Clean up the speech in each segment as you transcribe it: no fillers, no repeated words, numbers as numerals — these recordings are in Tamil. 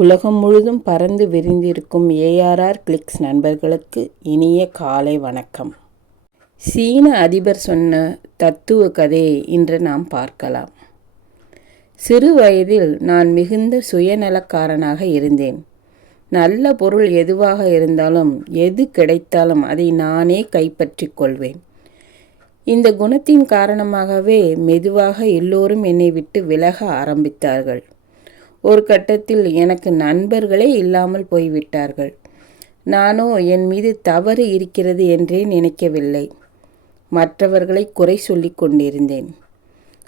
உலகம் முழுதும் பறந்து விரிந்திருக்கும் ஏஆர்ஆர் கிளிக்ஸ் நண்பர்களுக்கு இனிய காலை வணக்கம். சீன அதிபர் சொன்ன தத்துவ கதையை இன்று நாம் பார்க்கலாம். சிறு வயதில் நான் மிகுந்த சுயநலக்காரனாக இருந்தேன். நல்ல பொருள் எதுவாக இருந்தாலும் எது கிடைத்தாலும் அதை நானே கைப்பற்றி கொள்வேன். இந்த குணத்தின் காரணமாகவே மெதுவாக எல்லோரும் என்னை விட்டு விலக ஆரம்பித்தார்கள். ஒரு கட்டத்தில் எனக்கு நண்பர்களே இல்லாமல் போய்விட்டார்கள். நானோ என் மீது தவறு இருக்கிறது என்றே நினைக்கவில்லை. மற்றவர்களை குறை சொல்லி கொண்டிருந்தேன்.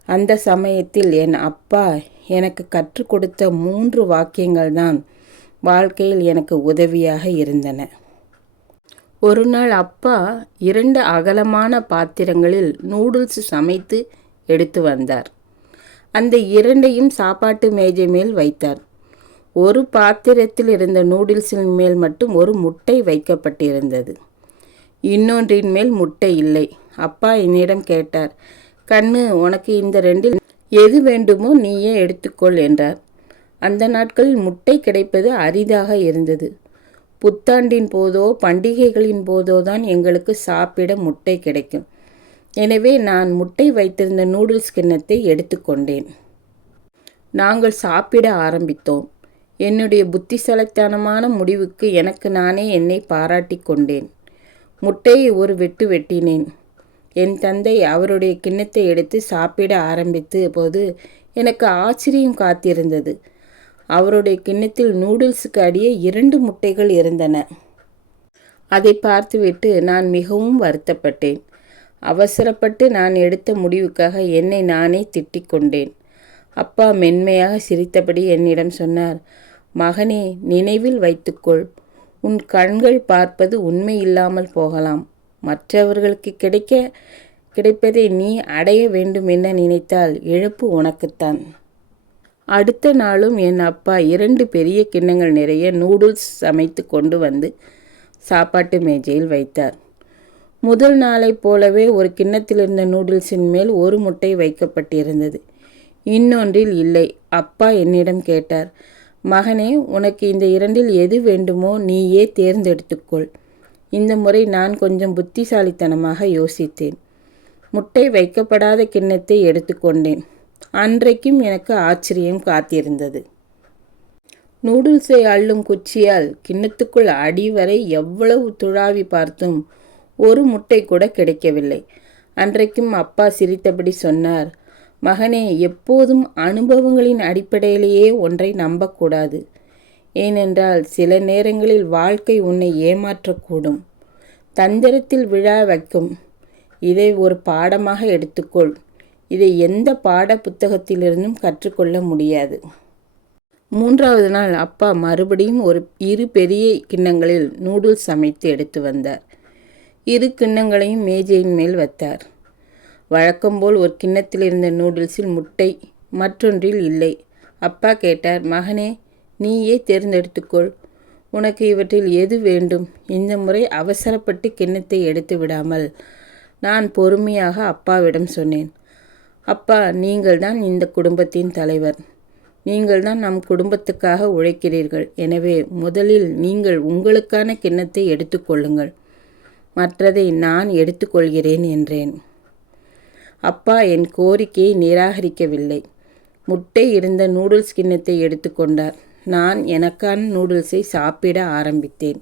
அந்த சமயத்தில் என் அப்பா எனக்கு கற்றுக் கொடுத்த 3 வாக்கியங்கள் தான் வாழ்க்கையில் எனக்கு உதவியாக இருந்தன. ஒரு நாள் அப்பா 2 அகலமான பாத்திரங்களில் நூடுல்ஸ் சமைத்து எடுத்து வந்தார். அந்த 2ஐயும் சாப்பாட்டு மேஜை மேல் வைத்தார். ஒரு பாத்திரத்தில் இருந்த நூடுல்ஸின் மேல் மட்டும் ஒரு முட்டை வைக்கப்பட்டிருந்தது. இன்னொன்றின் மேல் முட்டை இல்லை. அப்பா என்னிடம் கேட்டார், கண்ணு, உனக்கு இந்த 2இல் எது வேண்டுமோ நீயே எடுத்துக்கொள் என்றார். அந்த நாட்களில் முட்டை கிடைப்பது அரிதாக இருந்தது. புத்தாண்டின் போதோ பண்டிகைகளின் போதோ தான் எங்களுக்கு சாப்பிட முட்டை கிடைக்கும். எனவே நான் முட்டை வைத்திருந்த நூடுல்ஸ் கிண்ணத்தை எடுத்துக்கொண்டேன். நாங்கள் சாப்பிட ஆரம்பித்தோம். என்னுடைய புத்திசாலித்தனமான முடிவுக்கு எனக்கு நானே என்னை பாராட்டி கொண்டேன். முட்டையை ஒரு வெட்டு வெட்டினேன். என் தந்தை அவருடைய கிண்ணத்தை எடுத்து சாப்பிட ஆரம்பித்த போது எனக்கு ஆச்சரியம் காத்திருந்தது. அவருடைய கிண்ணத்தில் நூடுல்ஸுக்கு அடியே 2 முட்டைகள் இருந்தன. அதை பார்த்துவிட்டு நான் மிகவும் வருத்தப்பட்டேன். அவசரப்பட்டு நான் எடுத்த முடிவுக்காக என்னை நானே திட்டிக் கொண்டேன். அப்பா மென்மையாக சிரித்தபடி என்னிடம் சொன்னார், மகனே, நினைவில் வைத்துக்கொள், உன் கண்கள் பார்ப்பது உண்மை இல்லாமல் போகலாம். மற்றவர்களுக்கு கிடைப்பதை நீ அடைய வேண்டும் என நினைத்தால் இழப்பு உனக்குத்தான். அடுத்த நாளும் என் அப்பா 2 பெரிய கிண்ணங்கள் நிறைய நூடுல்ஸ் சமைத்து கொண்டு வந்து சாப்பாட்டு மேஜையில் வைத்தார். முதல் நாளைப் போலவே ஒரு கிண்ணத்தில் இருந்த நூடுல்ஸின் மேல் ஒரு முட்டை வைக்கப்பட்டிருந்தது. இன்னொன்றில் இல்லை. அப்பா என்னிடம் கேட்டார், மகனே, உனக்கு இந்த 2இல் எது வேண்டுமோ நீயே தேர்ந்தெடுத்துக்கொள். இந்த முறை நான் கொஞ்சம் புத்திசாலித்தனமாக யோசித்தேன். முட்டை வைக்கப்படாத கிண்ணத்தை எடுத்துக்கொண்டேன். அன்றைக்கும் எனக்கு ஆச்சரியம் காத்திருந்தது. நூடுல்ஸை அள்ளும் குச்சியால் கிண்ணத்துக்குள் அடிவரை எவ்வளவு துழாவி பார்த்தும் ஒரு முட்டை கூட கிடைக்கவில்லை. அன்றைக்கும் அப்பா சிரித்தபடி சொன்னார், மகனே, எப்போதும் அனுபவங்களின் அடிப்படையிலேயே ஒன்றை நம்பக்கூடாது. ஏனென்றால் சில நேரங்களில் வாழ்க்கை உன்னை ஏமாற்றக்கூடும், தந்திரத்தில் விழ வைக்கும். இதை ஒரு பாடமாக எடுத்துக்கொள். இதை எந்த பாட புத்தகத்திலிருந்தும் கற்றுக்கொள்ள முடியாது. 3வது நாள் அப்பா மறுபடியும் 2 பெரிய கிண்ணங்களில் நூடுல்ஸ் சமைத்து எடுத்து வந்தார். 2 கிண்ணங்களையும் மேஜையின் மேல் வைத்தார். வழக்கம்போல் ஒரு கிண்ணத்தில் இருந்த நூடுல்ஸில் முட்டை, மற்றொன்றில் இல்லை. அப்பா கேட்டார், மகனே, நீயே தேர்ந்தெடுத்துக்கொள். உனக்கு இவற்றில் எது வேண்டும்? இந்த முறை அவசரப்பட்டு கிண்ணத்தை எடுத்து விடாமல் நான் பொறுமையாக அப்பாவிடம் சொன்னேன். அப்பா, நீங்கள்தான் இந்த குடும்பத்தின் தலைவர். நீங்கள்தான் நம் குடும்பத்துக்காக உழைக்கிறீர்கள். எனவே முதலில் நீங்கள் உங்களுக்கான கிண்ணத்தை எடுத்துக்கொள்ளுங்கள். மற்றதை நான் எடுத்துக்கொள்கிறேன் என்றேன். அப்பா என் கோரிக்கையை நிராகரிக்கவில்லை. முட்டை இருந்த நூடுல்ஸ் கிண்ணத்தை எடுத்துக்கொண்டார். நான் எனக்கான நூடுல்ஸை சாப்பிட ஆரம்பித்தேன்.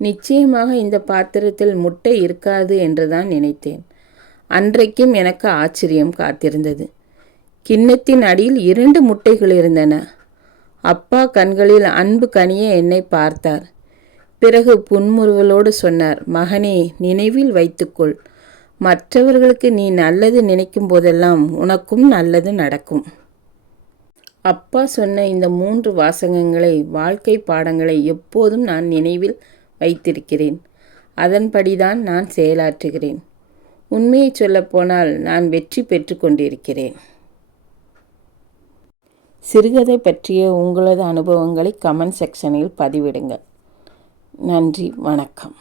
நிச்சயமாக இந்த பாத்திரத்தில் முட்டை இருக்காது என்றுதான் நினைத்தேன். அன்றைக்கும் எனக்கு ஆச்சரியம் காத்திருந்தது. கிண்ணத்தின் அடியில் 2 முட்டைகள் இருந்தன. அப்பா கண்களில் அன்பு கனிய என்னை பார்த்தார். பிறகு புன்முறுவலோடு சொன்னார், மகனே, நினைவில் வைத்துக்கொள், மற்றவர்களுக்கு நீ நல்லது நினைக்கும் போதெல்லாம் உனக்கும் நல்லது நடக்கும். அப்பா சொன்ன இந்த 3 வாசகங்களை, வாழ்க்கை பாடங்களை எப்போதும் நான் நினைவில் வைத்திருக்கிறேன். அதன்படிதான் நான் செயலாற்றுகிறேன். உண்மையை சொல்லப்போனால் நான் வெற்றி பெற்று கொண்டிருக்கிறேன். சிறுகதை பற்றிய உங்களது அனுபவங்களை கமெண்ட் செக்ஷனில் பதிவிடுங்கள். நன்றி, வணக்கம்.